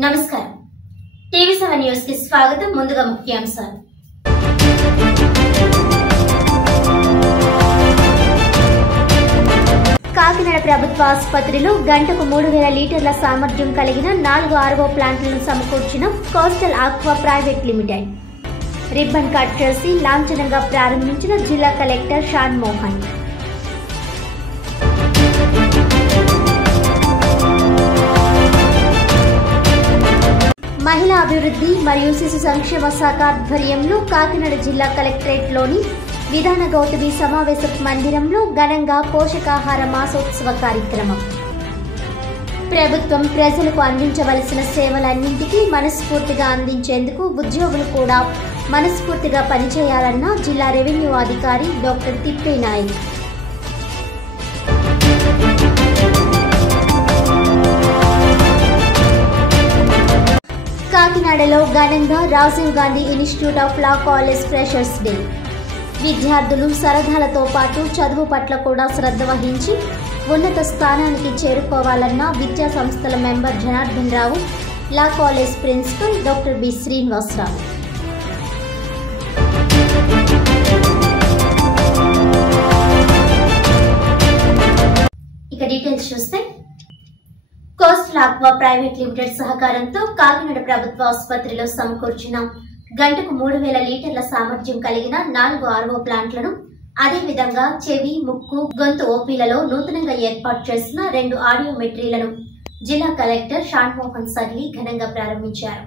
నమస్కారం టీవీ7 న్యూస్ కి స్వాగతం. ముందుగా ముఖ్యాంశాలు. కాకినాడ ప్రభుత్వ ఆసుపత్రిలో గంటకు 3000 లీటర్ల సామర్థ్యం కలిగిన 4 ఆర్వో ప్లాంట్లను సమకూర్చిన coastal aqua private limited ribbon cut చేసి లాంఛనంగా ప్రారంభించిన జిల్లా కలెక్టర్ షాన్ మోహన్. మహిళా అభివృద్ధి మరియు శిశు సంక్షేమ శాఖ ఆధ్వర్యంలో కాకినాడ జిల్లా కలెక్టరేట్లోని విధాన గౌతమి సమావేశ మందిరంలో ఘనంగా పోషకాహార మాసోత్సవ కార్యక్రమం. ప్రభుత్వం ప్రజలకు అందించవలసిన సేవలన్నింటికీ మనస్ఫూర్తిగా అందించేందుకు ఉద్యోగులు కూడా మనస్ఫూర్తిగా పనిచేయాలన్న జిల్లా రెవెన్యూ అధికారి డాక్టర్ తిప్పే నాయక్. కాకినాడలో ఘనంగా Rajiv Gandhi institute of law college freshers day. విద్యార్థులు సరదాలతో పాటు చదువు పట్ల కూడా శ్రద్ధ వహించి ఉన్నత స్థానానికి చేరుకోవాలన్న విద్యా సంస్థల member Janardhan Rao, law college principal doctor B Srinivasarao. ఇక డీటెయిల్స్ చూస్తే, కోస్టల్ ఆక్వా ప్రైవేట్ లిమిటెడ్ సహకారంతో కాకినాడ ప్రభుత్వ ఆసుపత్రిలో సమకూర్చిన గంటకు 3000 లీటర్ల సామర్థ్యం కలిగిన 4 ఆర్వో ప్లాంట్లను, అదేవిధంగా చెవి, ముక్కు, గొంతు ఓపీలలో నూతనంగా ఏర్పాటు చేసిన 2 ఆడియోమెట్రీలను జిల్లా కలెక్టర్ షాన్ మోహన్ సర్లీ ఘనంగా ప్రారంభించారు.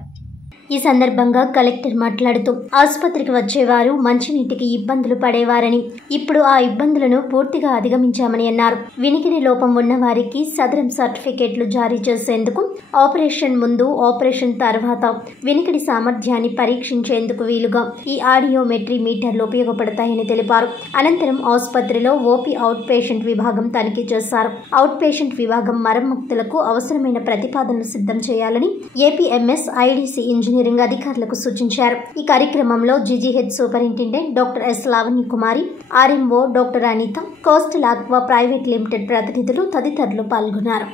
ఈ సందర్భంగా కలెక్టర్ మాట్లాడుతూ, ఆసుపత్రికి వచ్చేవారు మంచినీటికి ఇబ్బందులు పడేవారని, ఇప్పుడు ఆ ఇబ్బందులను పూర్తిగా అధిగమించామని అన్నారు. వినికిడి లోపం ఉన్న వారికి సదరం సర్టిఫికేట్లు జారీ చేసేందుకు, ఆపరేషన్ ముందు, ఆపరేషన్ తర్వాత వినికిడి సామర్థ్యాన్ని పరీక్షించేందుకు వీలుగా ఈ ఆడియోమెట్రీ మీటర్లు ఉపయోగపడతాయని తెలిపారు. అనంతరం ఆసుపత్రిలో ఓపీ అవుట్ పేషెంట్ విభాగం తనిఖీ చేశారు. అవుట్ పేషెంట్ విభాగం మరమ్మతులకు అవసరమైన ప్రతిపాదనలు సిద్ధం చేయాలని ఏపీఎంఎస్ ఐడీసీ ఇంజనీరింగ్ అధికారులకు సూచించారు. ఈ కార్యక్రమంలో GGH superintendent doctor S Lavanya Kumari, RMO doctor Anitha, coastal aqua private limited ప్రతినిధులు తదితరులు పాల్గొన్నారు.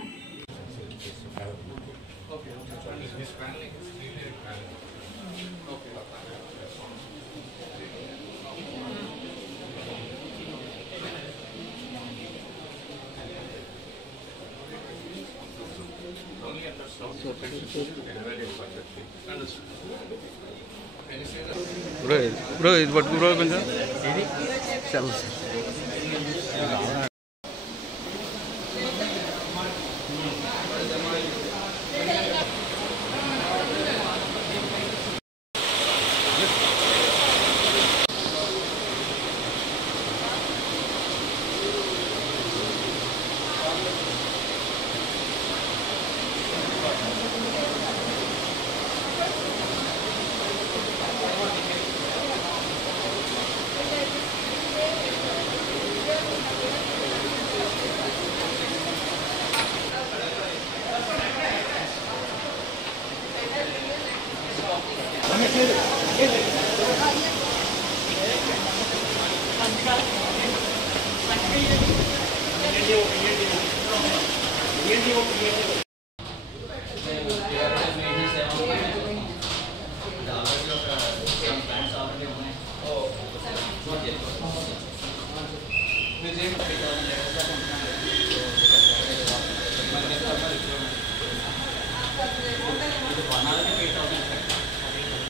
బ్రో ఇది పట్టుకు బ్రో కొంచెం చాలా